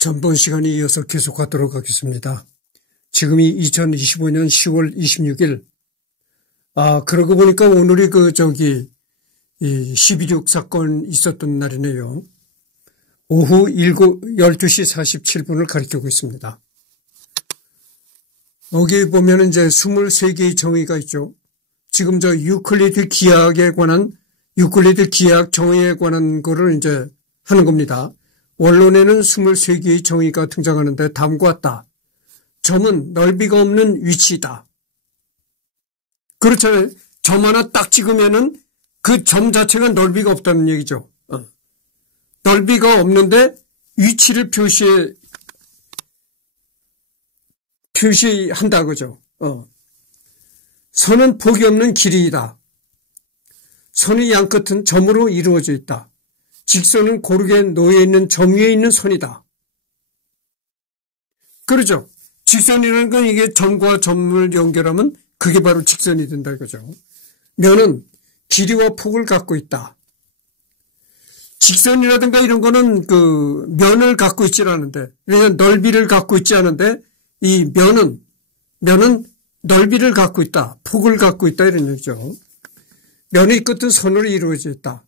전번 시간에 이어서 계속하도록 하겠습니다. 지금이 2025년 10월 26일. 그러고 보니까 오늘이 이 12.6 사건 있었던 날이네요. 오후 12시 47분을 가리키고 있습니다. 여기 보면 이제 23개의 정의가 있죠. 지금 유클리드 기하학 정의에 관한 거를 이제 하는 겁니다. 원론에는 23개의 정의가 등장하는데 다음과 같다. 점은 넓이가 없는 위치이다. 그렇잖아요. 점 하나 딱 찍으면은 그 점 자체가 넓이가 없다는 얘기죠. 넓이가 없는데 위치를 표시한다 그죠. 선은 폭이 없는 길이이다. 선의 양 끝은 점으로 이루어져 있다. 직선은 고르게 놓여있는 점 위에 있는 선이다. 그렇죠. 직선이라는 건 이게 점과 점을 연결하면 그게 바로 직선이 된다 이거죠. 면은 길이와 폭을 갖고 있다. 직선이라든가 이런 거는 면을 갖고 있지 않은데, 왜냐하면 넓이를 갖고 있지 않은데, 이 면은 넓이를 갖고 있다. 폭을 갖고 있다 이런 얘기죠. 면의 끝은 선으로 이루어져 있다.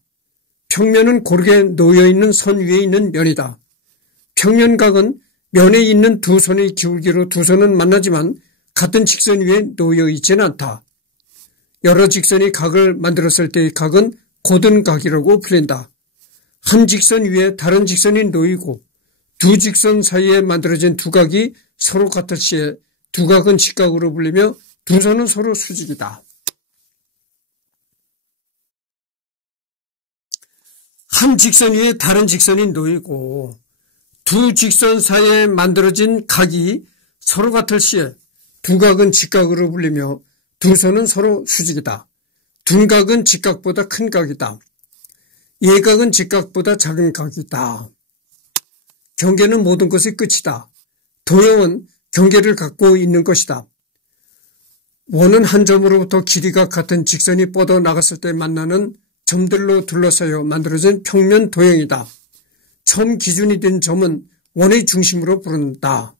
평면은 고르게 놓여있는 선 위에 있는 면이다. 평면각은 면에 있는 두 선의 기울기로 두 선은 만나지만 같은 직선 위에 놓여있지는 않다. 여러 직선이 각을 만들었을 때의 각은 고든각이라고 불린다. 한 직선 위에 다른 직선이 놓이고 두 직선 사이에 만들어진 두 각이 서로 같을 시에 두 각은 직각으로 불리며 두 선은 서로 수직이다. 한 직선 위에 다른 직선이 놓이고 두 직선 사이에 만들어진 각이 서로 같을 시에 두 각은 직각으로 불리며 두 선은 서로 수직이다. 둔각은 직각보다 큰 각이다. 예각은 직각보다 작은 각이다. 경계는 모든 것의 끝이다. 도형은 경계를 갖고 있는 것이다. 원은 한 점으로부터 길이가 같은 직선이 뻗어 나갔을 때 만나는 점들로 둘러싸여 만들어진 평면 도형이다. 처음 기준이 된 점은 원의 중심으로 부른다.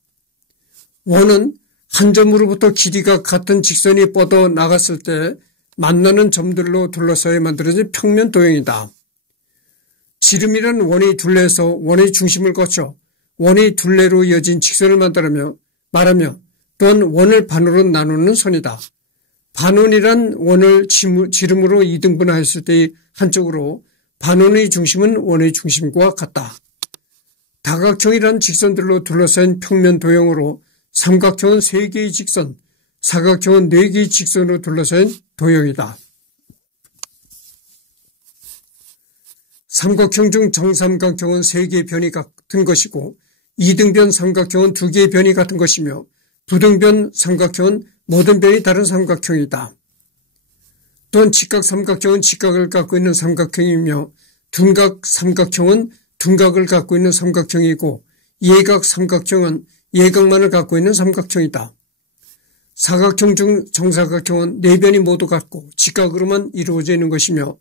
원은 한 점으로부터 길이가 같은 직선이 뻗어 나갔을 때 만나는 점들로 둘러싸여 만들어진 평면 도형이다. 지름이란 원의 둘레에서 원의 중심을 거쳐 원의 둘레로 이어진 직선을 말하며 또한 원을 반으로 나누는 선이다. 반원이란 원을 지름으로 2등분하였을 때의 한쪽으로 반원의 중심은 원의 중심과 같다. 다각형이란 직선들로 둘러싸인 평면 도형으로 삼각형은 3개의 직선, 사각형은 4개의 직선으로 둘러싸인 도형이다. 삼각형 중 정삼각형은 3개의 변이 같은 것이고 2등변 삼각형은 2개의 변이 같은 것이며 부등변 삼각형은 모든 변이 다른 삼각형이다. 또한 직각 삼각형은 직각을 갖고 있는 삼각형이며 둔각 삼각형은 둔각을 갖고 있는 삼각형이고 예각 삼각형은 예각만을 갖고 있는 삼각형이다. 사각형 중 정사각형은 4변이 모두 같고 직각으로만 이루어져 있는 것이며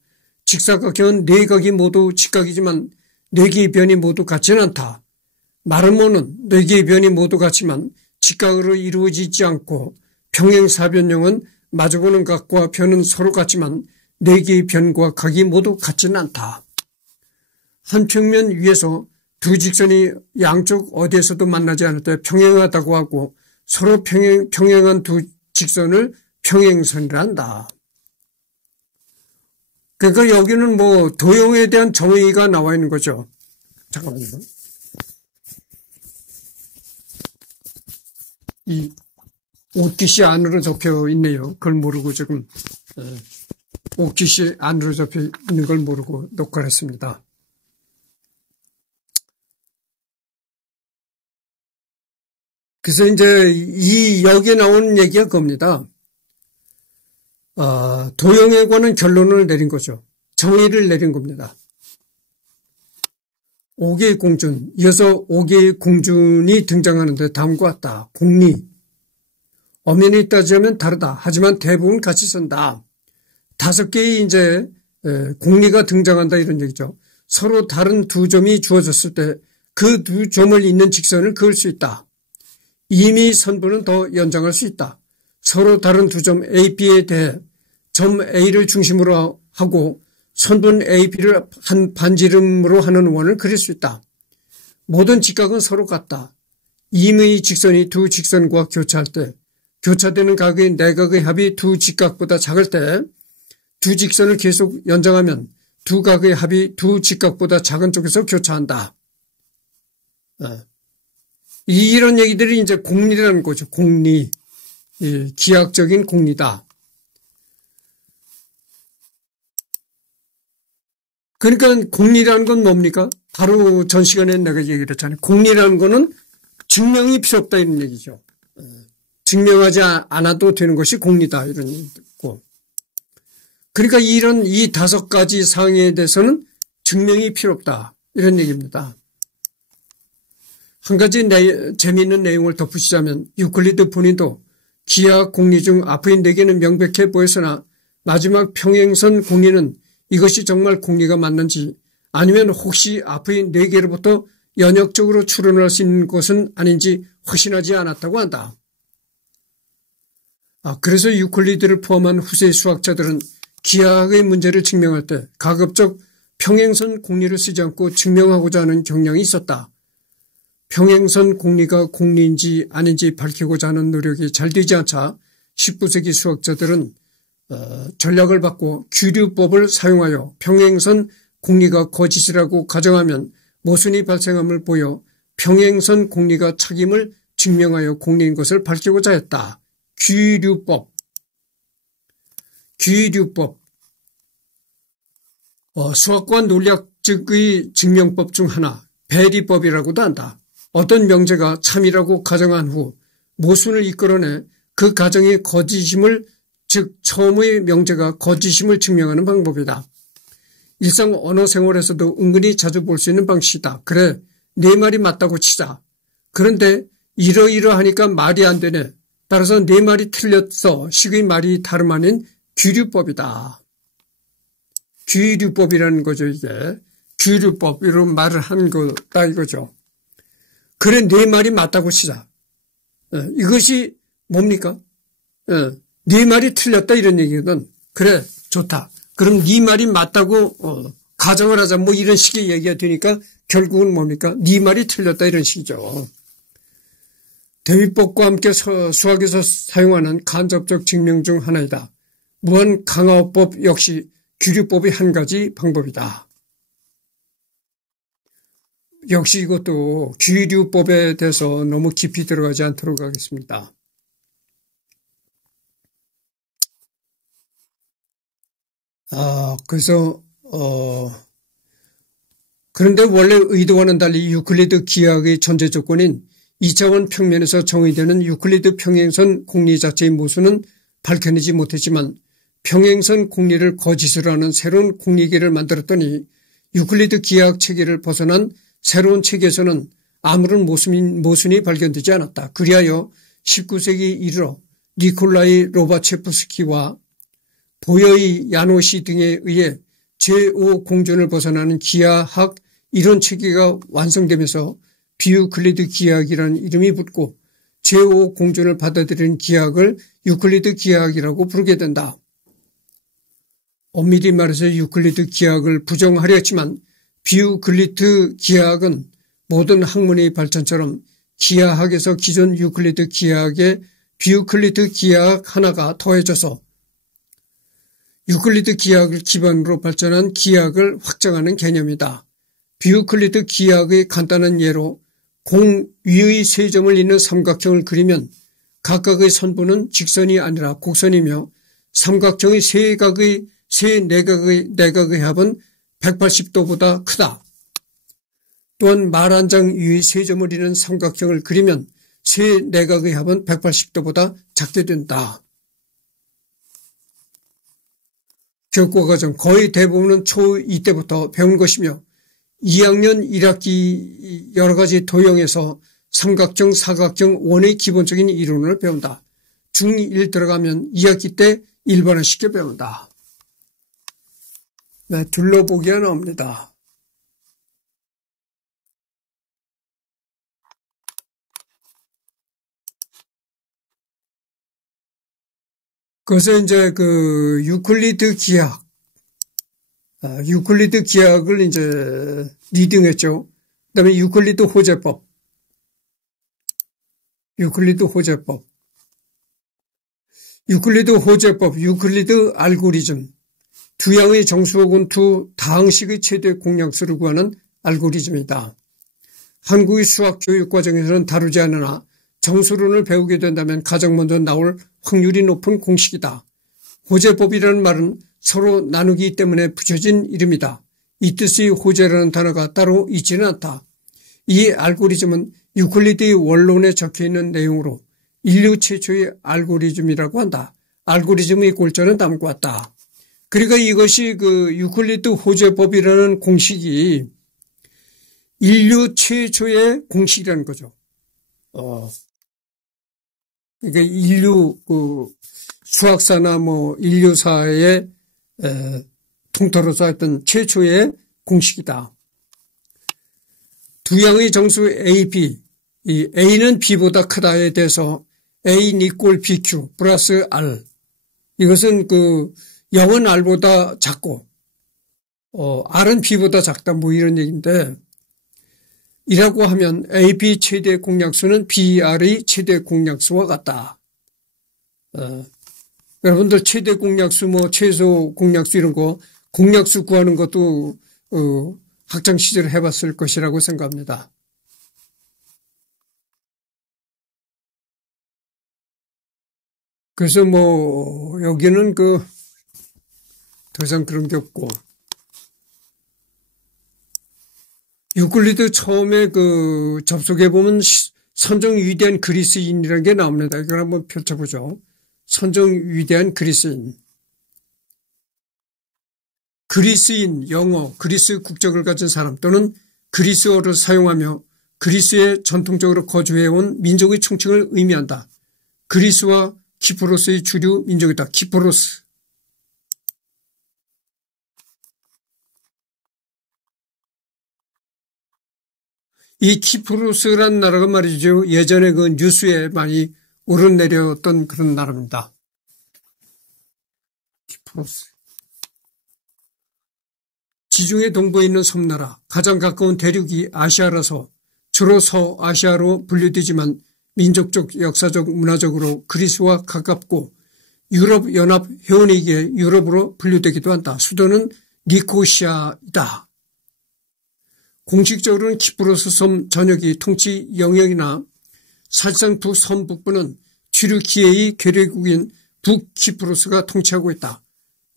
직사각형은 4각이 모두 직각이지만 4개의 변이 모두 같지는 않다. 마르모는 4개의 변이 모두 같지만 직각으로 이루어지지 않고 평행사변형은 마주보는 각과 변은 서로 같지만 4개의 변과 각이 모두 같지는 않다. 한 평면 위에서 두 직선이 양쪽 어디에서도 만나지 않을 때 평행하다고 하고 서로 평행한 두 직선을 평행선이라 한다. 그러니까 여기는 도형에 대한 정의가 나와 있는 거죠. 잠깐만요. 이 옷깃이 안으로 접혀 있네요. 그걸 모르고 지금 옷깃이 안으로 접혀 있는 걸 모르고 녹화를 했습니다. 그래서 이제 여기에 나오는 얘기가 그겁니다. 도형에 관한 결론을 내린 거죠. 정의를 내린 겁니다. 5개의 공준, 이어서 5개의 공준이 등장하는데 다음과 같다. 공리, 엄연히 따지자면 다르다. 하지만 대부분 같이 쓴다. 5개의 이제 공리가 등장한다 이런 얘기죠. 서로 다른 두 점이 주어졌을 때 그 두 점을 잇는 직선을 그을 수 있다. 이미 선분은 더 연장할 수 있다. 서로 다른 두 점 A, B에 대해 점 A를 중심으로 하고 선분 A, B를 한 반지름으로 하는 원을 그릴 수 있다. 모든 직각은 서로 같다. 임의 직선이 두 직선과 교차할 때 교차되는 각의 내각의 합이 두 직각보다 작을 때 두 직선을 계속 연장하면 두 각의 합이 두 직각보다 작은 쪽에서 교차한다. 이런 얘기들이 이제 공리라는 거죠. 공리. 기하학적인 공리다. 그러니까 공리라는 건 뭡니까? 바로 전 시간에 내가 얘기를 했잖아요. 공리라는 거는 증명이 필요 없다 이런 얘기죠. 증명하지 않아도 되는 것이 공리다 이런 얘기고. 그러니까 이런 이 5가지 사항에 대해서는 증명이 필요 없다 이런 얘기입니다. 한 가지 재미있는 내용을 덧붙이자면 유클리드 본인도 기하학 공리 중 앞의 4개는 명백해 보였으나 마지막 평행선 공리는 이것이 정말 공리가 맞는지 아니면 혹시 앞의 4개로부터 연역적으로 추론할 수 있는 것은 아닌지 확신하지 않았다고 한다. 그래서 유클리드를 포함한 후세 수학자들은 기하학의 문제를 증명할 때 가급적 평행선 공리를 쓰지 않고 증명하고자 하는 경향이 있었다. 평행선 공리가 공리인지 아닌지 밝히고자 하는 노력이 잘 되지 않자 19세기 수학자들은 전략을 바꿔 규류법을 사용하여 평행선 공리가 거짓이라고 가정하면 모순이 발생함을 보여 평행선 공리가 착임을 증명하여 공리인 것을 밝히고자 했다. 규류법. 수학과 논리학적의 증명법 중 하나, 배리법이라고도 한다. 어떤 명제가 참이라고 가정한 후 모순을 이끌어내 그 가정의 거짓임을, 즉 처음의 명제가 거짓임을 증명하는 방법이다. 일상 언어 생활에서도 은근히 자주 볼 수 있는 방식이다. 그래, 네 말이 맞다고 치자. 그런데 이러이러하니까 말이 안 되네. 따라서 네 말이 틀렸어. 식의 말이 다름 아닌 규류법이다. 규류법이라는 거죠, 이게. 규류법, 이런 말을 한 거다 이거죠. 그래, 네 말이 맞다고 치자. 이것이 뭡니까? 네 말이 틀렸다 이런 얘기거든. 그래, 좋다. 그럼 네 말이 맞다고 가정을 하자. 뭐 이런 식의 얘기가 되니까 결국은 뭡니까? 네 말이 틀렸다 이런 식이죠. 대위법과 함께 수학에서 사용하는 간접적 증명 중 하나이다. 무한 강화법 역시 규류법의 한 가지 방법이다. 역시 이것도 규류법에 대해서 너무 깊이 들어가지 않도록 하겠습니다. 그래서 그런데 원래 의도와는 달리 유클리드 기하학의 전제 조건인 2차원 평면에서 정의되는 유클리드 평행선 공리 자체의 모순은 밝혀내지 못했지만 평행선 공리를 거짓으로 하는 새로운 공리계를 만들었더니 유클리드 기하학 체계를 벗어난 새로운 체계에서는 아무런 모순이 발견되지 않았다. 그리하여 19세기 이르러 니콜라이 로바체프스키와 보여이 야노시 등에 의해 제5공존을 벗어나는 기하학 이론 체계가 완성되면서 비유클리드 기하학이라는 이름이 붙고 제5공존을 받아들이는 기하학을 유클리드 기하학이라고 부르게 된다. 엄밀히 말해서 유클리드 기하학을 부정하려 했지만 비유클리드 기하학은 모든 학문의 발전처럼 기하학에서 기존 유클리드 기하학에 비유클리드 기하학 하나가 더해져서 유클리드 기하학을 기반으로 발전한 기하학을 확장하는 개념이다. 비유클리드 기하학의 간단한 예로 공 위의 세 점을 잇는 삼각형을 그리면 각각의 선분은 직선이 아니라 곡선이며 삼각형의 세 내각의 합은 180도보다 크다. 또한 말 한 장 위의 세 점을 잇는 삼각형을 그리면 세 내각의 합은 180도보다 작게 된다. 교과 과정 거의 대부분은 초2 때부터 배운 것이며 2학년 1학기 여러 가지 도형에서 삼각형, 사각형, 원의 기본적인 이론을 배운다. 중1 들어가면 2학기 때 일반화시켜 배운다. 네, 둘러보기가 나옵니다. 그래서 이제 그 유클리드 기하학, 유클리드 기하학을 이제 리딩했죠. 그다음에 유클리드 호재법, 유클리드 알고리즘, 두 양의 정수 혹은 두 다항식의 최대 공약수를 구하는 알고리즘이다. 한국의 수학 교육 과정에서는 다루지 않으나 정수론을 배우게 된다면 가장 먼저 나올 확률이 높은 공식이다. 호재법이라는 말은 서로 나누기 때문에 붙여진 이름이다. 이 뜻의 호재라는 단어가 따로 있지는 않다. 이 알고리즘은 유클리드의 원론에 적혀있는 내용으로 인류 최초의 알고리즘이라고 한다. 알고리즘의 골자는 다음과 같다. 그러니까 이것이 그 유클리드 호재법이라는 공식이 인류 최초의 공식이라는 거죠. 그러니까 인류 그 수학사나 뭐 인류사의 통틀어서 했던 최초의 공식이다. 두 양의 정수 A, B, 이 A는 B보다 크다에 대해서 A 이꼴 BQ 플러스 R. 이것은 그 0은 R보다 작고 R은 B보다 작다 뭐 이런 얘기인데, 이라고 하면 AB 최대 공약수는 BR의 최대 공약수와 같다. 여러분들 최대 공약수 뭐 최소 공약수 이런 거 공약수 구하는 것도 학창 시절에 해봤을 것이라고 생각합니다. 그래서 뭐 여기는 그 더 이상 그런 게 없고, 유클리드 처음에 그 접속해 보면 선정 위대한 그리스인이라는 게 나옵니다. 이걸 한번 펼쳐보죠. 선정 위대한 그리스인. 그리스인, 영어, 그리스 국적을 가진 사람 또는 그리스어를 사용하며 그리스에 전통적으로 거주해온 민족의 총칭을 의미한다. 그리스와 키프로스의 주류 민족이다. 키프로스. 이 키프로스란 나라가 말이죠. 예전에 그 뉴스에 많이 오르내렸던 그런 나라입니다. 키프로스. 지중해 동부에 있는 섬나라, 가장 가까운 대륙이 아시아라서 주로 서아시아로 분류되지만 민족적, 역사적, 문화적으로 그리스와 가깝고 유럽연합 회원이기에 유럽으로 분류되기도 한다. 수도는 니코시아이다. 공식적으로는 키프로스 섬 전역이 통치 영역이나 사실상 북섬 북부는 튀르키예의 괴뢰국인 북키프로스가 통치하고 있다.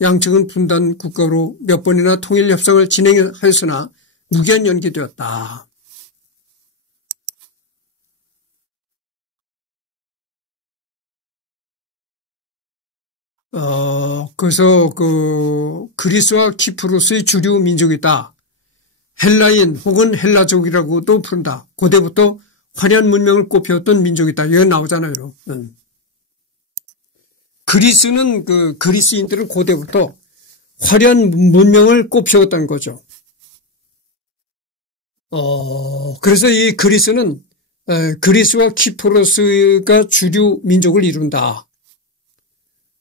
양측은 분단 국가로 몇 번이나 통일 협상을 진행하였으나 무기한 연기되었다. 그래서 그 그리스와 키프로스의 주류 민족이다. 헬라인 혹은 헬라족이라고도 부른다. 고대부터 화려한 문명을 꽃피웠던 민족이다. 여기 나오잖아요. 그리스는 그 그리스인들은 고대부터 화려한 문명을 꽃피웠다는 거죠. 그래서 이 그리스는 그리스와 키프로스가 주류 민족을 이룬다.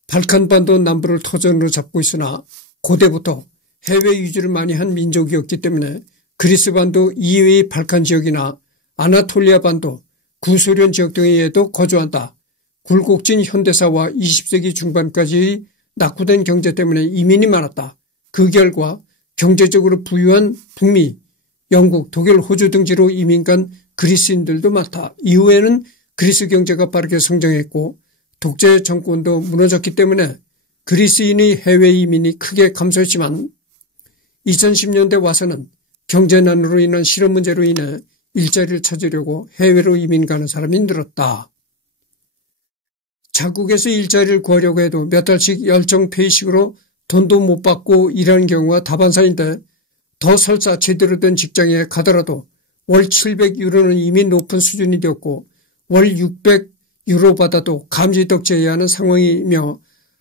발칸반도 남부를 터전으로 잡고 있으나 고대부터 해외 유지를 많이 한 민족이었기 때문에 그리스 반도 이외의 발칸 지역이나 아나톨리아 반도, 구소련 지역 등에도 거주한다. 굴곡진 현대사와 20세기 중반까지의 낙후된 경제 때문에 이민이 많았다. 그 결과 경제적으로 부유한 북미, 영국, 독일, 호주 등지로 이민 간 그리스인들도 많다. 이후에는 그리스 경제가 빠르게 성장했고 독재 정권도 무너졌기 때문에 그리스인의 해외 이민이 크게 감소했지만 2010년대 와서는 경제난으로 인한 실업 문제로 인해 일자리를 찾으려고 해외로 이민 가는 사람이 늘었다. 자국에서 일자리를 구하려고 해도 몇 달씩 열정페이식으로 돈도 못 받고 일하는 경우가 다반사인데, 더 설사 제대로 된 직장에 가더라도 월 700유로는 이미 높은 수준이 되었고 월 600유로 받아도 감지덕지해야 하는 상황이며,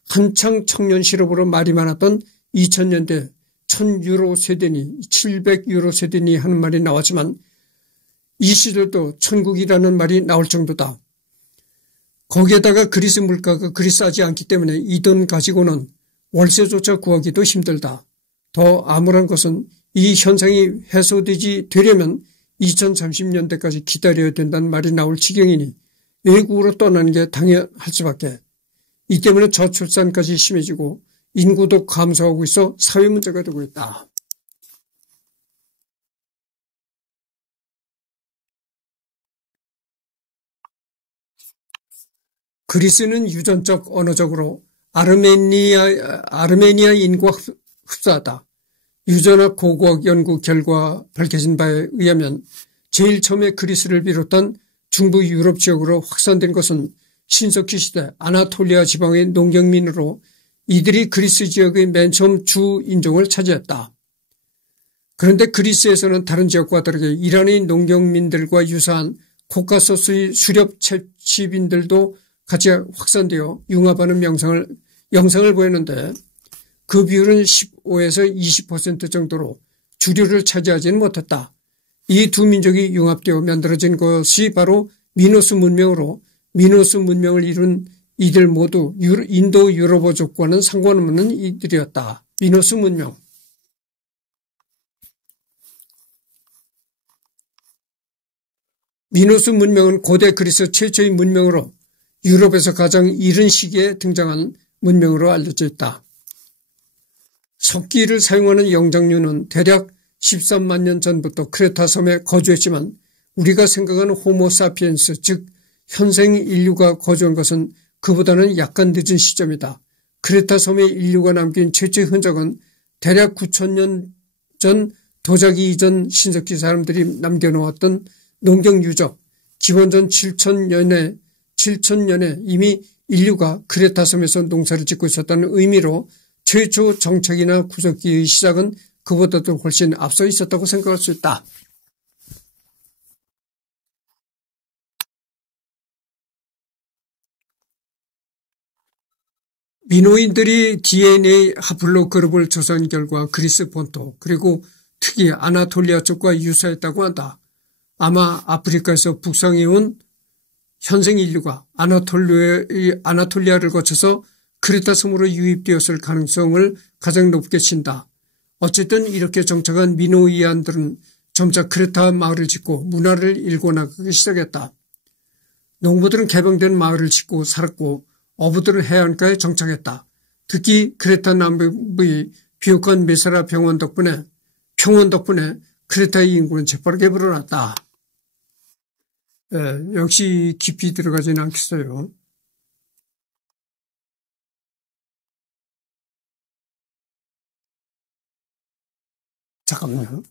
한창 청년 실업으로 말이 많았던 2000년대 1000유로 세대니 700유로 세대니 하는 말이 나왔지만 이 시절도 천국이라는 말이 나올 정도다. 거기에다가 그리스 물가가 그리 싸지 않기 때문에 이 돈 가지고는 월세조차 구하기도 힘들다. 더 암울한 것은 이 현상이 해소되지 되려면 2030년대까지 기다려야 된다는 말이 나올 지경이니 외국으로 떠나는 게 당연할 수밖에. 이 때문에 저출산까지 심해지고 인구도 감소하고 있어 사회 문제가 되고 있다. 그리스는 유전적 언어적으로 아르메니아인과 흡사하다. 유전학 고고학 연구 결과 밝혀진 바에 의하면 제일 처음에 그리스를 비롯한 중부 유럽 지역으로 확산된 것은 신석기 시대 아나톨리아 지방의 농경민으로 이들이 그리스 지역의 맨 처음 주 인종을 차지했다. 그런데 그리스에서는 다른 지역과 다르게 이란의 농경민들과 유사한 코카소스의 수렵 채취빈들도 같이 확산되어 융합하는 영상을 보였는데 그 비율은 15에서 20% 정도로 주류를 차지하지는 못했다. 이 두 민족이 융합되어 만들어진 것이 바로 미노스 문명으로 미노스 문명을 이룬 이들 모두 인도 유럽어족과는 상관없는 이들이었다. 미노스 문명. 미노스 문명은 고대 그리스 최초의 문명으로 유럽에서 가장 이른 시기에 등장한 문명으로 알려져 있다. 석기를 사용하는 영장류는 대략 13만 년 전부터 크레타 섬에 거주했지만 우리가 생각하는 호모사피엔스 즉 현생 인류가 거주한 것은 그보다는 약간 늦은 시점이다. 크레타 섬에 인류가 남긴 최초의 흔적은 대략 9,000년 전 도자기 이전 신석기 사람들이 남겨놓았던 농경 유적, 기원전 7,000년에 이미 인류가 크레타 섬에서 농사를 짓고 있었다는 의미로 최초 정착이나 구석기의 시작은 그보다도 훨씬 앞서 있었다고 생각할 수 있다. 미노인들이 DNA 하플로그룹을 조사한 결과 그리스 본토 그리고 특히 아나톨리아 쪽과 유사했다고 한다. 아마 아프리카에서 북상해 온 현생 인류가 아나톨리아를 거쳐서 크레타 섬으로 유입되었을 가능성을 가장 높게 친다. 어쨌든 이렇게 정착한 미노이안들은 점차 크레타 마을을 짓고 문화를 일궈 나가기 시작했다. 농부들은 개방된 마을을 짓고 살았고 어부들은 해안가에 정착했다. 특히 크레타 남부의 비옥한 메사라 평원 덕분에 크레타의 인구는 재빠르게 불어났다. 역시 깊이 들어가지는 않겠어요. 잠깐만요.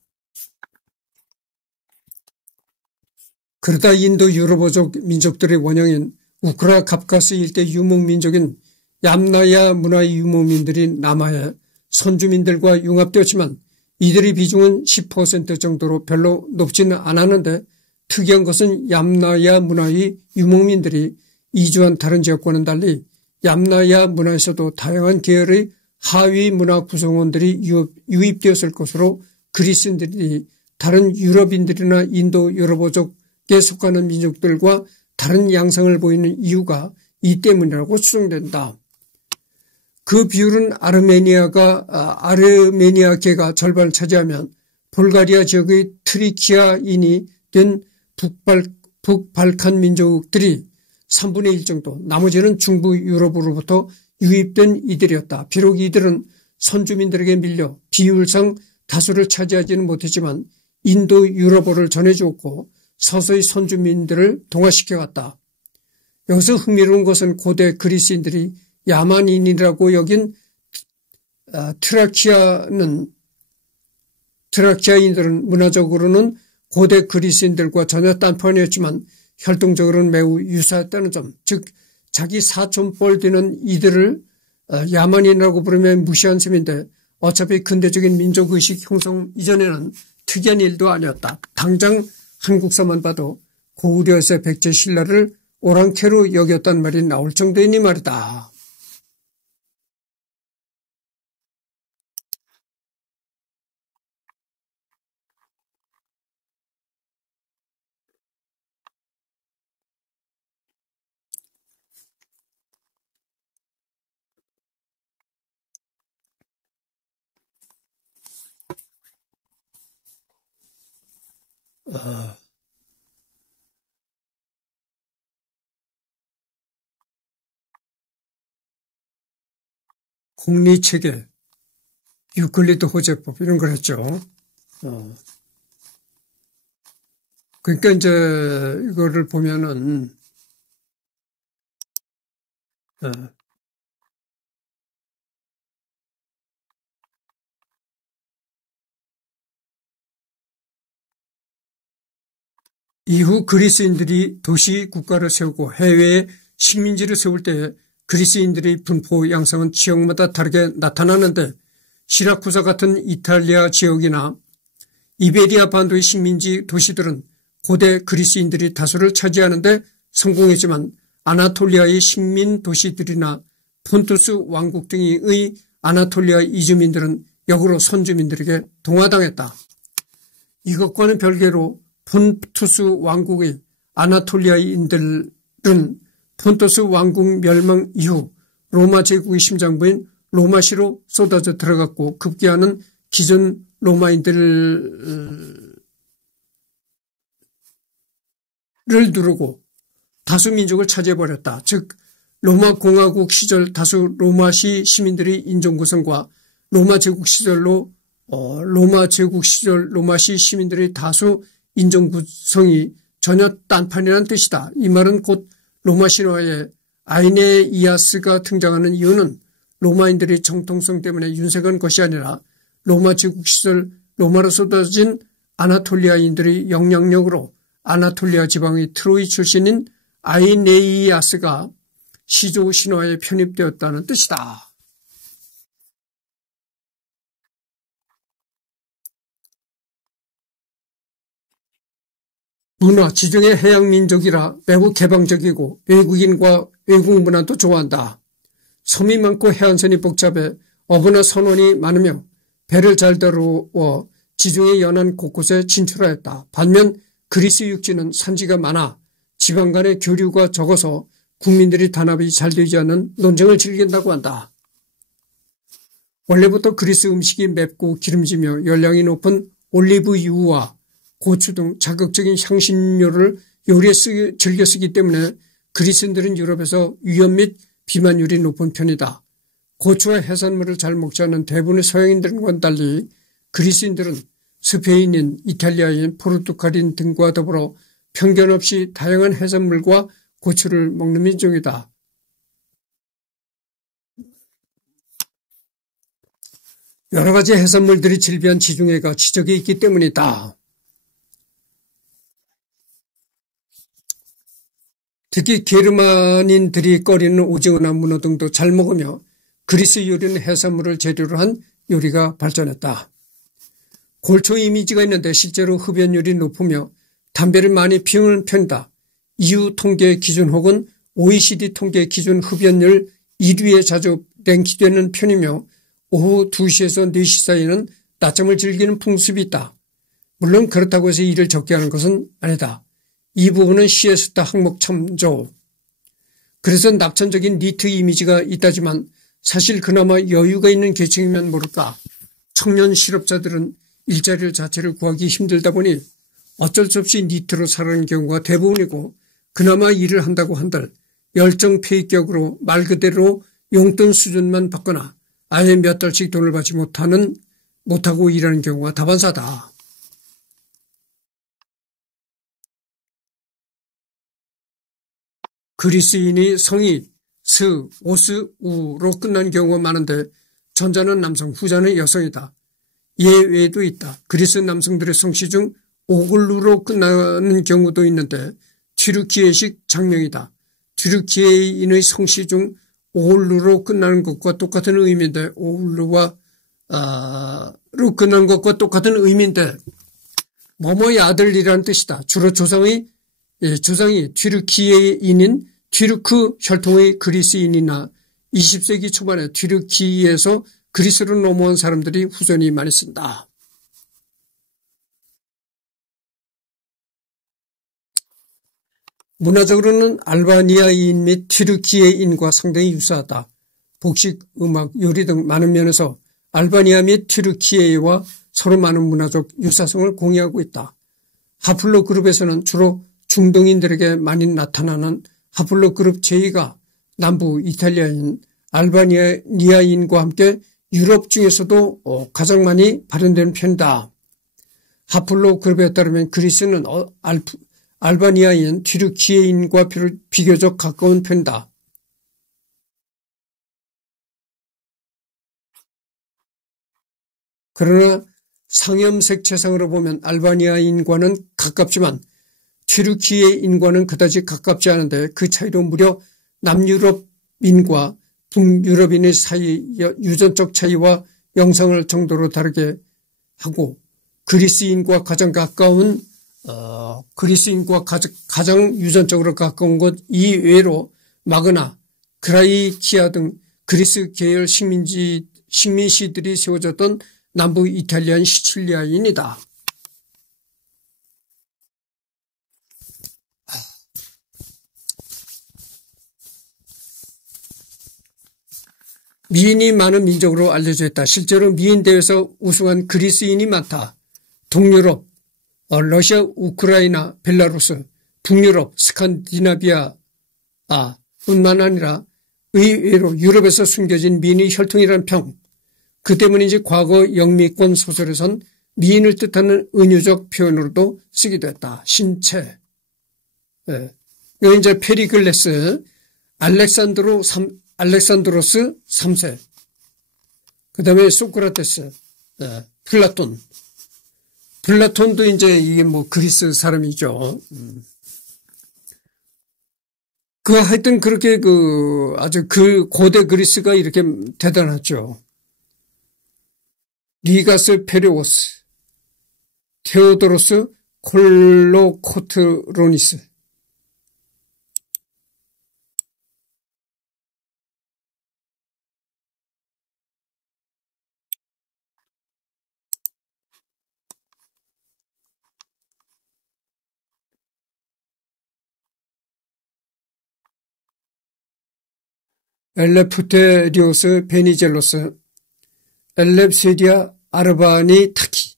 그러다 인도 유럽어족 민족들의 원형인 우크라 갑카스 일대 유목민족인 얌나야 문화의 유목민들이 남하해 선주민들과 융합되었지만 이들의 비중은 10% 정도로 별로 높지는 않았는데 특이한 것은 얌나야 문화의 유목민들이 이주한 다른 지역과는 달리 얌나야 문화에서도 다양한 계열의 하위 문화 구성원들이 유입되었을 것으로 그리스인들이 다른 유럽인들이나 인도 유럽어족에 속하는 민족들과 다른 양상을 보이는 이유가 이 때문이라고 추정된다. 그 비율은 아르메니아계가 절반을 차지하면 볼가리아 지역의 트리키아인이 된 북발칸 민족들이 3분의 1 정도, 나머지는 중부 유럽으로부터 유입된 이들이었다. 비록 이들은 선주민들에게 밀려 비율상 다수를 차지하지는 못했지만 인도 유럽어를 전해주었고 서서히 선주민들을 동화시켜갔다. 여기서 흥미로운 것은 고대 그리스인들이 야만인이라고 여긴 트라키아인들은 문화적으로는 고대 그리스인들과 전혀 딴판이었지만 혈통적으로는 매우 유사했다는 점, 즉 자기 사촌뻘 되는 이들을 야만인이라고 부르면 무시한 셈인데 어차피 근대적인 민족의식 형성 이전에는 특이한 일도 아니었다. 당장 한국사만 봐도 고구려에서의 백제 신라를 오랑캐로 여겼단 말이 나올 정도이니 말이다. 공리체계, 유클리드 호재법 이런 걸 했죠. 그러니까 이제 이거를 보면은 이후 그리스인들이 도시 국가를 세우고 해외에 식민지를 세울 때 그리스인들의 분포 양상은 지역마다 다르게 나타나는데 시라쿠사 같은 이탈리아 지역이나 이베리아 반도의 식민지 도시들은 고대 그리스인들이 다수를 차지하는데 성공했지만 아나톨리아의 식민 도시들이나 폰투스 왕국 등의 아나톨리아 이주민들은 역으로 선주민들에게 동화당했다. 이것과는 별개로 폰투스 왕국의 아나톨리아인들은 폰투스 왕국 멸망 이후 로마 제국의 심장부인 로마시로 쏟아져 들어갔고 급기야는 기존 로마인들을 누르고 다수 민족을 차지해버렸다. 즉 로마 공화국 시절 다수 로마시 시민들의 인종 구성과 로마 제국 시절 로마시 시민들의 다수 인종 구성이 전혀 딴판이라는 뜻이다. 이 말은 곧 로마 신화에 아이네이아스가 등장하는 이유는 로마인들의 정통성 때문에 윤색한 것이 아니라 로마 제국 시절 로마로 쏟아진 아나톨리아인들의 영향력으로 아나톨리아 지방의 트로이 출신인 아이네이아스가 시조 신화에 편입되었다는 뜻이다. 문화, 지중해 해양민족이라 매우 개방적이고 외국인과 외국 문화도 좋아한다. 섬이 많고 해안선이 복잡해 어부나 선원이 많으며 배를 잘 다루어 지중해 연안 곳곳에 진출하였다. 반면 그리스 육지는 산지가 많아 지방 간의 교류가 적어서 국민들이 단합이 잘 되지 않는 논쟁을 즐긴다고 한다. 원래부터 그리스 음식이 맵고 기름지며 열량이 높은 올리브유와 고추 등 자극적인 향신료를 요리에 즐겨 쓰기 때문에 그리스인들은 유럽에서 위염 및 비만율이 높은 편이다. 고추와 해산물을 잘 먹지 않는 대부분의 서양인들과는 달리 그리스인들은 스페인인, 이탈리아인, 포르투갈인 등과 더불어 편견 없이 다양한 해산물과 고추를 먹는 민족이다. 여러 가지 해산물들이 질비한 지중해가 지적이 있기 때문이다. 특히 게르만인들이 꺼리는 오징어나 문어 등도 잘 먹으며 그리스 요리는 해산물을 재료로 한 요리가 발전했다. 골초 이미지가 있는데 실제로 흡연율이 높으며 담배를 많이 피우는 편이다. EU 통계 기준 혹은 OECD 통계 기준 흡연율 1위에 자주 랭킹되는 편이며 오후 2시에서 4시 사이에는 낮잠을 즐기는 풍습이 있다. 물론 그렇다고 해서 일을 적게 하는 것은 아니다. 이 부분은 시에스타 항목 참조. 그래서 낙천적인 니트 이미지가 있다지만 사실 그나마 여유가 있는 계층이면 모를까. 청년 실업자들은 일자리 자체를 구하기 힘들다 보니 어쩔 수 없이 니트로 살아가는 경우가 대부분이고 그나마 일을 한다고 한들 열정페이격으로 말 그대로 용돈 수준만 받거나 아예 몇 달씩 돈을 받지 못하고 일하는 경우가 다반사다. 그리스인이 성이 스, 오스, 우로 끝난 경우가 많은데 전자는 남성, 후자는 여성이다. 예외도 있다. 그리스 남성들의 성씨 중 오글루로 끝나는 경우도 있는데 튀르키예식 장명이다. 튀르키예인의 성씨 중 오글루로 끝나는 것과 똑같은 의미인데 오글루와 로 끝난 것과 똑같은 의미인데 뭐뭐의 아들이라는 뜻이다. 주로 조상이 튀르키예인인 튀르크 혈통의 그리스인이나 20세기 초반에 튀르키에서 그리스로 넘어온 사람들이 후손이 많이 쓴다. 문화적으로는 알바니아인 및 튀르키예인과 상당히 유사하다. 복식, 음악, 요리 등 많은 면에서 알바니아 및 튀르키예와 서로 많은 문화적 유사성을 공유하고 있다. 하플로 그룹에서는 주로 중동인들에게 많이 나타나는 하플로 그룹 J가 남부 이탈리아인 알바니아인과 함께 유럽 중에서도 가장 많이 발현되는 편이다. 하플로 그룹에 따르면 그리스는 알바니아인 튀르키예인과 비교적 가까운 편이다. 그러나 상염색 체상으로 보면 알바니아인과는 가깝지만 튀르키예인과는 그다지 가깝지 않은데 그 차이로 무려 남유럽인과 북유럽인의 사이 유전적 차이와 영상을 정도로 다르게 하고 그리스인과 가장 가까운 그리스인과 가장 유전적으로 가까운 것 이외로 마그나, 그라이키아 등 그리스 계열 식민시들이 세워졌던 남부 이탈리아인 시칠리아인이다. 미인이 많은 민족으로 알려져 있다. 실제로 미인 대회에서 우승한 그리스인이 많다. 동유럽, 러시아, 우크라이나, 벨라루스, 북유럽, 스칸디나비아 뿐만 아니라 의외로 유럽에서 숨겨진 미인의 혈통이라는 평. 그 때문인지 과거 영미권 소설에선 미인을 뜻하는 은유적 표현으로도 쓰기도 했다. 신체. 여기 이제 페리클레스, 알렉산드로스 3세. 그 다음에 소크라테스, 플라톤. 플라톤도 이제 이게 뭐 그리스 사람이죠. 하여튼 그렇게 아주 고대 그리스가 이렇게 대단하죠. 리가스 페레오스, 테오도로스 콜로코트로니스. 엘레프테리오스 베니젤로스, 엘렙세디아 아르바니 타키.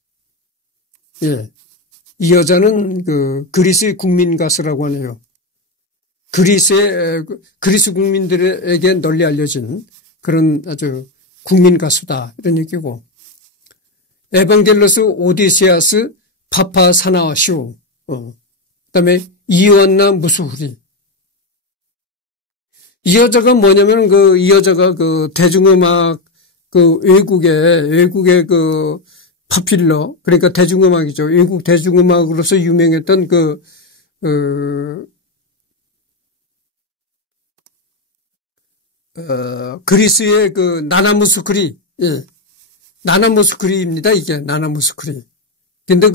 예. 이 여자는 그리스의 국민 가수라고 하네요. 그리스 국민들에게 널리 알려진 그런 아주 국민 가수다. 이런 얘기고. 에반겔로스 오디세아스 파파사나와시오. 그다음에 이완나 무수후리. 이 여자가 뭐냐면 이 여자가 대중음악 외국의 파필러, 그러니까 대중음악이죠. 외국 대중음악으로서 유명했던 그리스의 나나무스크리, 예. 나나무스크리입니다. 이게 나나무스크리. 근데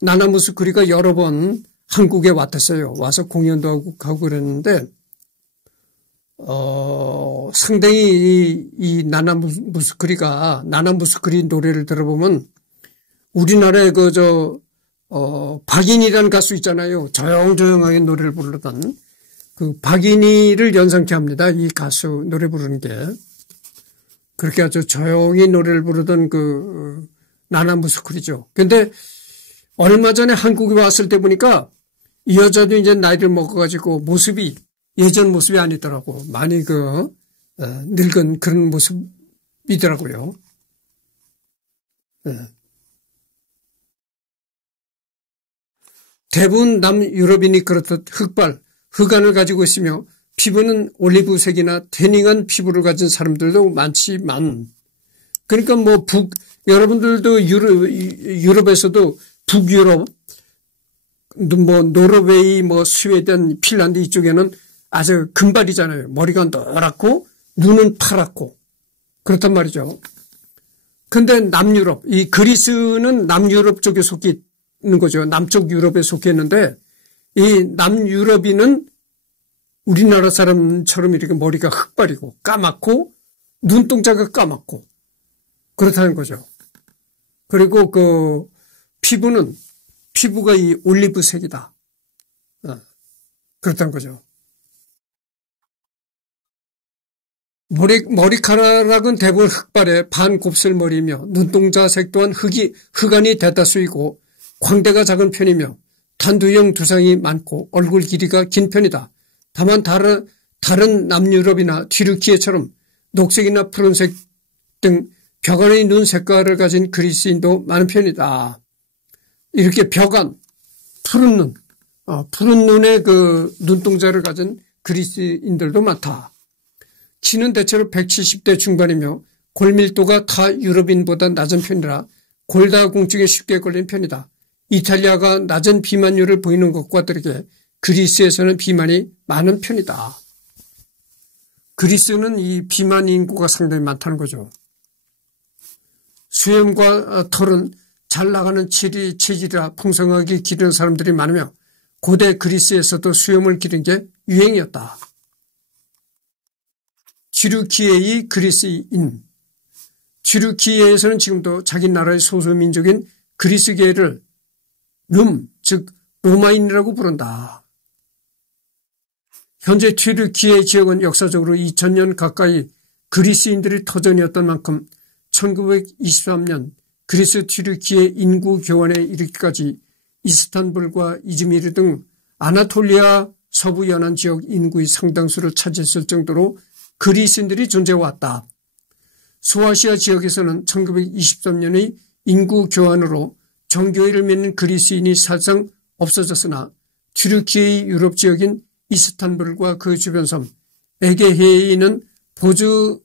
나나무스크리가 여러 번 한국에 왔었어요. 와서 공연도 하고 가고 그랬는데, 상당히 이 나나무스크리 노래를 들어보면 우리나라에 박인이라는 가수 있잖아요. 조용조용하게 노래를 부르던 박인이를 연상케 합니다. 이 가수 노래 부르는 게. 그렇게 아주 조용히 노래를 부르던 나나무스크리죠. 근데 얼마 전에 한국에 왔을 때 보니까 이 여자도 이제 나이를 먹어가지고 예전 모습이 아니더라고. 많이 늙은 그런 모습이더라고요. 대부분 남유럽인이 그렇듯 흑안을 가지고 있으며 피부는 올리브색이나 태닝한 피부를 가진 사람들도 많지만, 그러니까 여러분들도 유럽에서도 북유럽, 노르웨이, 스웨덴, 핀란드 이쪽에는 아주 금발이잖아요. 머리가 노랗고 눈은 파랗고 그렇단 말이죠. 근데 남유럽, 이 그리스는 남유럽 쪽에 속해 있는 거죠. 남쪽 유럽에 속해 있는데 이 남유럽인은 우리나라 사람처럼 이렇게 머리가 흑발이고 까맣고 눈동자가 까맣고 그렇다는 거죠. 그리고 피부가 이 올리브색이다. 그렇다는 거죠. 머리카락은 대부분 흑발에 반곱슬머리이며 눈동자 색 또한 흑안이 대다수이고 광대가 작은 편이며 단두형 두상이 많고 얼굴 길이가 긴 편이다. 다만 다른 남유럽이나 튀르키예처럼 녹색이나 푸른색 등 벽안의 눈 색깔을 가진 그리스인도 많은 편이다. 이렇게 벽안, 푸른 눈, 푸른 눈의 그 눈동자를 가진 그리스인들도 많다. 키는 대체로 170대 중반이며 골밀도가 타 유럽인보다 낮은 편이라 골다공증에 쉽게 걸린 편이다. 이탈리아가 낮은 비만율을 보이는 것과 다르게 그리스에서는 비만이 많은 편이다. 그리스는 이 비만 인구가 상당히 많다는 거죠. 수염과 털은 잘 나가는 체질이라 풍성하게 기르는 사람들이 많으며 고대 그리스에서도 수염을 기른 게 유행이었다. 튀르키예의 그리스인. 튀르키예에서는 지금도 자기 나라의 소수민족인 그리스계를 즉 로마인이라고 부른다. 현재 튀르키예 지역은 역사적으로 2000년 가까이 그리스인들이 터전이었던 만큼 1923년 그리스 튀르키예 인구 교환에 이르기까지 이스탄불과 이즈미르 등 아나톨리아 서부 연안 지역 인구의 상당수를 차지했을 정도로 그리스인들이 존재해왔다. 소아시아 지역에서는 1923년의 인구 교환으로 정교회를 맺는 그리스인이 사실상 없어졌으나 튀르키예의 유럽 지역인 이스탄불과 그 주변 섬 에게해에는 보즈자하다,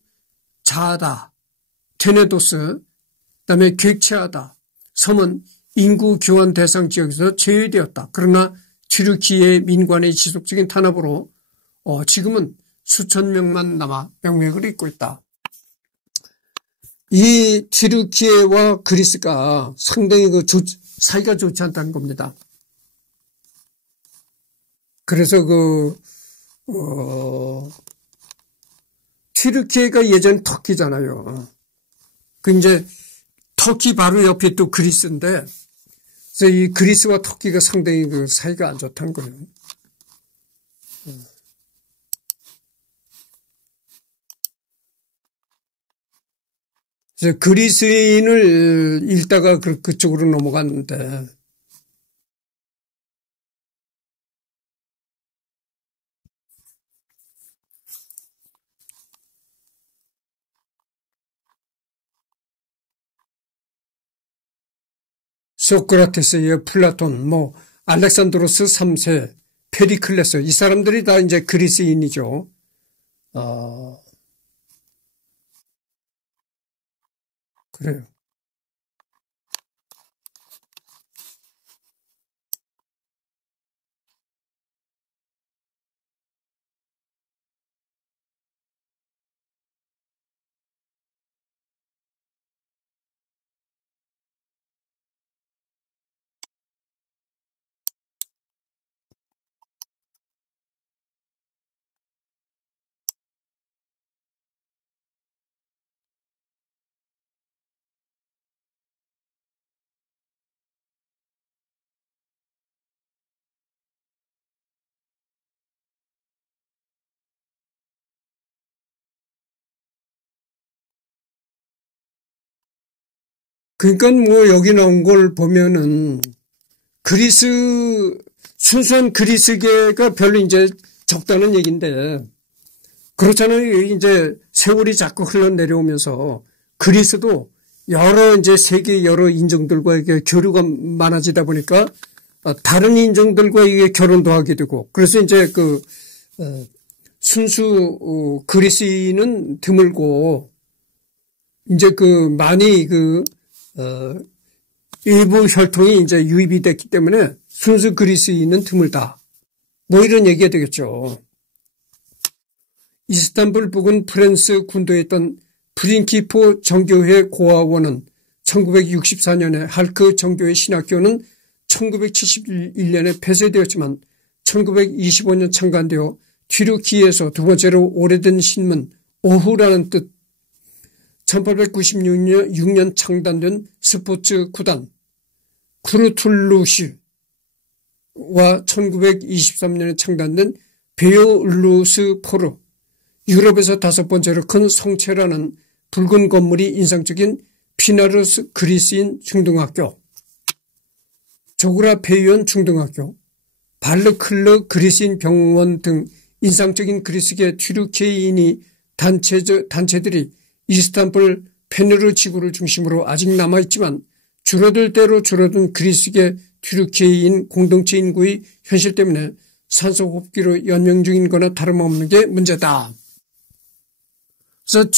테네도스, 그다음에 객체하다 섬은 인구 교환 대상 지역에서 제외되었다. 그러나 튀르키예 민관의 지속적인 탄압으로 지금은 수천 명만 남아 명맥을 잇고 있다. 이 튀르키예와 그리스가 상당히 사이가 좋지 않다는 겁니다. 그래서 튀르키예가 예전 터키잖아요. 이제 터키 바로 옆에 또 그리스인데, 그래서 이 그리스와 터키가 상당히 사이가 안 좋다는 거예요. 그래서 그리스인을 읽다가 그쪽으로 넘어갔는데, 소크라테스, 플라톤, 알렉산드로스 3세, 페리클레스, 이 사람들이 다 이제 그리스인이죠. 그래요. 그러니까 여기 나온 걸 보면은 순수한 그리스계가 별로 이제 적다는 얘기인데, 그렇잖아요. 이제 세월이 자꾸 흘러내려오면서 그리스도 이제 세계 여러 인종들과 이게 교류가 많아지다 보니까 다른 인종들과 이게 결혼도 하게 되고, 그래서 이제 순수 그리스인은 드물고, 이제 많이 일부 혈통이 이제 유입이 됐기 때문에 순수 그리스인은 드물다. 이런 얘기가 되겠죠. 이스탄불 부근 프랑스 군도에 있던 프린키포 정교회 고아원은 1964년에 할크 정교회 신학교는 1971년에 폐쇄되었지만 1925년 창간되어 튀르키예에서 두 번째로 오래된 신문 오후라는 뜻 1896년 창단된 스포츠 구단 쿠르툴루시와 1923년에 창단된 베어울루스 포르, 유럽에서 다섯 번째로 큰 성체라는 붉은 건물이 인상적인 피나르스 그리스인 중등학교. 조그라페이온 중등학교, 발르클르 그리스인 병원 등 인상적인 그리스계 튀르키예인이 단체들이 이스탄불 페누르 지구를 중심으로 아직 남아있지만 줄어들 대로 줄어든 그리스계 튀르키예인 공동체 인구의 현실 때문에 산소호흡기로 연명 중인 거나 다름없는 게 문제다. 그래서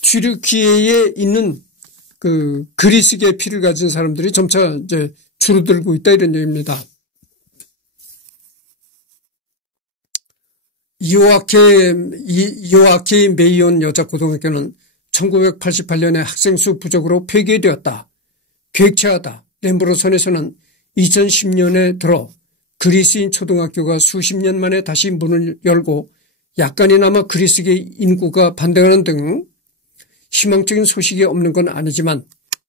튀르키예에 있는 그리스계 피를 가진 사람들이 점차 이제 줄어들고 있다 이런 얘기입니다. 요아케임 메이온 여자고등학교는 1988년에 학생수 부족으로 폐교되었다. 계획체하다. 렘브로선에서는 2010년에 들어 그리스인 초등학교가 수십 년 만에 다시 문을 열고 약간이나마 그리스계 인구가 반대하는 등 희망적인 소식이 없는 건 아니지만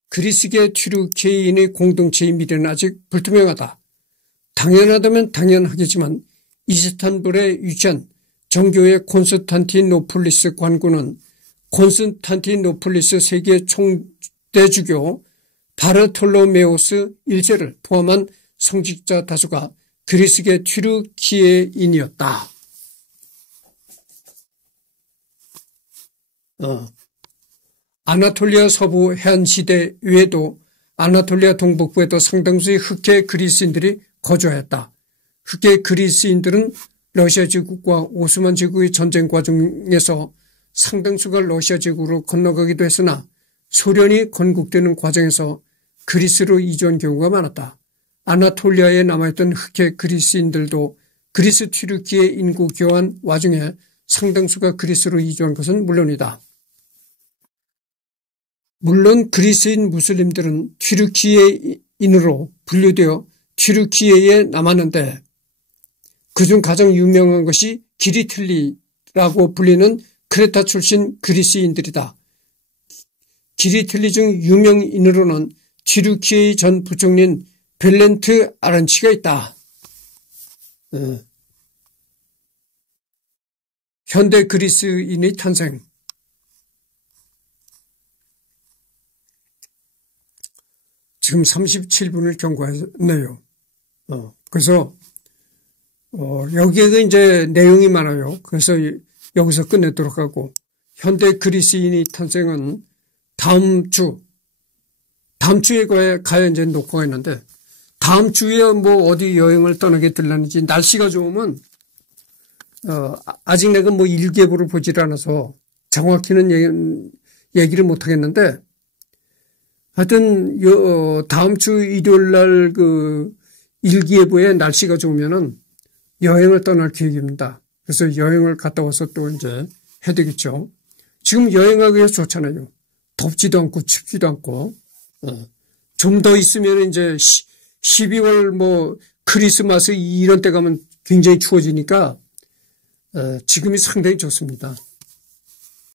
그리스계 튀르키예인의 공동체의 미래는 아직 불투명하다. 당연하다면 당연하겠지만 이스탄불에 위치한 정교회 콘스탄티노폴리스 관구는 콘스탄티노폴리스 세계 총대주교 바르톨로메오스 1세를 포함한 성직자 다수가 그리스계 튀르키예인이었다. 아나톨리아 서부 해안시대 외에도 아나톨리아 동북부에도 상당수의 흑해 그리스인들이 거주하였다. 흑해 그리스인들은 러시아 제국과 오스만 제국의 전쟁 과정에서 상당수가 러시아 제국으로 건너가기도 했으나 소련이 건국되는 과정에서 그리스로 이주한 경우가 많았다. 아나톨리아에 남아있던 흑해 그리스인들도 그리스 튀르키예 인구 교환 와중에 상당수가 그리스로 이주한 것은 물론이다. 물론 그리스인 무슬림들은 튀르키예인으로 분류되어 튀르키예에 남았는데 그중 가장 유명한 것이 기리틀리라고 불리는 크레타 출신 그리스인들이다. 기리틀리 중 유명인으로는 튀르키예의 전 부총리인 벨렌트 아란치가 있다. 현대 그리스인의 탄생. 지금 37분을 경과했네요. 그래서 여기에 이제 내용이 많아요. 그래서 여기서 끝내도록 하고, 현대 그리스인의 탄생은 다음 주에 가야 이제 녹화가 있는데, 다음 주에 뭐 어디 여행을 떠나게 될라는지, 날씨가 좋으면 아직 내가 뭐 일기예보를 보질 않아서 정확히는 얘기를 못 하겠는데, 하여튼 다음 주 일요일 날 일기예보에 날씨가 좋으면은 여행을 떠날 계획입니다. 그래서 여행을 갔다 와서 또 이제 해야 되겠죠. 지금 여행하기가 좋잖아요. 덥지도 않고 춥지도 않고. 좀 더 있으면 이제 12월 뭐 크리스마스 이런 때 가면 굉장히 추워지니까 지금이 상당히 좋습니다.